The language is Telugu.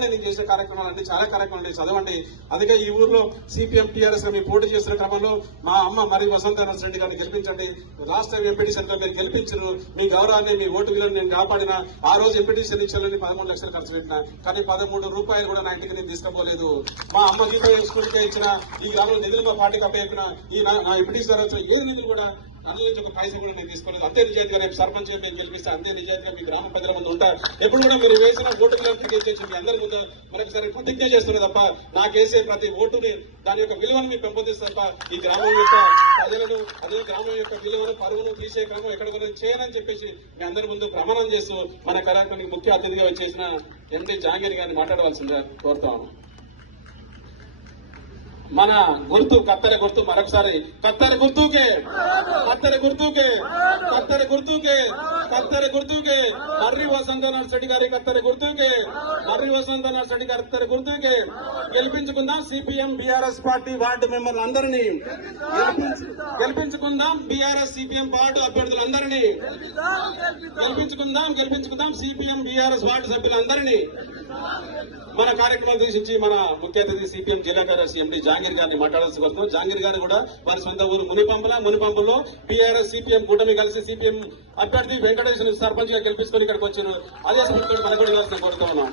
నేను చేసే కార్యక్రమాలు అంటే చాలా కార్యక్రమాలు చదవండి. అందుకే ఈ ఊర్లో సిపిఎం టీఆర్ఎస్ మీ పోటీ చేస్తున్న క్రమంలో మా అమ్మ మరియు వసంత రెడ్డి గారిని గెలిపించండి. రాష్ట్ర ఎంపీటీ సెంటర్ మీరు గెలిపించరు. మీ గౌరవాన్ని మీ ఓటు విలువను నేను కాపాడిన. ఆ రోజు ఎంపీటీ ఇచ్చాలని 13 లక్షలు ఖర్చు పెట్టిన, కానీ 13 రూపాయలు కూడా నా ఇంటికి నేను తీసుకోలేదు. మా అమ్మ గీత స్కూల్కే ఇచ్చిన ఈ గ్రామంలో నిధులు మా పార్టీకి అప్పచెప్పిన ఈ నా ఎంపీటీ సార్ ఏ నిధులు కూడా అందులో ఒక పైసలు కూడా నేను తీసుకోలేదు. అంతే నిజాయితీగా రేపు సర్పంచ్ మేము గెలిపిస్తే అంతే నిజాయితీగా మీ గ్రామ ప్రజల ముందు ఉంటారు. ఎప్పుడు కూడా మీరు వేసిన ఓటుకి గెలిచేసి మీ అందరి ముందు మరొకసారి ప్రతిజ్ఞ చేస్తున్నారు తప్ప నాకేసే ప్రతి ఓటుని దాని యొక్క విలువను మీరు పెంపొందిస్తారు తప్ప ఈ గ్రామం యొక్క ప్రజలను అదే గ్రామం యొక్క విలువను పరువును తీసే క్రమం ఎక్కడ కూడా చేయనని చెప్పేసి మీ అందరి ముందు ప్రమాణం చేస్తూ మన కార్యక్రమానికి ముఖ్య అతిథిగా వచ్చేసిన ఎండి జహాంగీర్ గారిని మాట్లాడవలసిందిగా కోరుతాము. మన గుర్తు కత్తెర గుర్తు మరొకసారి కత్తెర గుర్తుకే కత్తెర గుర్తుకే కత్తెర గుర్తుకే కత్తెర గుర్తుకే మర్రి వసంత నర్సరెడ్డి గారి కత్తెర గుర్తుకే మర్రి వసంత నర్సరెడ్డి గారి కత్తెర గుర్తుకే గెలిపించుకుందాం సిపిఎం బీఆర్ఎస్ పార్టీ వార్డు మెంబర్లు అందరినీ గెలిపించుకుందాం. బీఆర్ఎస్ సిపిఎం వార్డు అభ్యర్థులందరినీ గెలిపించుకుందాం సిపిఎం బీఆర్ఎస్ వార్డు సభ్యులందరినీ. మన కార్యక్రమం తీసించి మన ముఖ్య అతిథి సిపిఎం జిల్లా కార్యదర్శి ఎండి జహాంగీర్ గారిని మాట్లాడాల్సి వస్తున్నాం. జహాంగీర్ గారిని కూడా వారి సొంత ఊరు మునిపంపులో బీఆర్ఎస్ సిపిఎం కూటమి కలిసి సిపిఎం అభ్యర్థి వెంకటేశ్వర సర్పంచ్ గా గెలిపించుకొని ఇక్కడికి వచ్చారు. అదే స్ఫూర్తితో మనకు కూడా కోరుతా ఉన్నాం.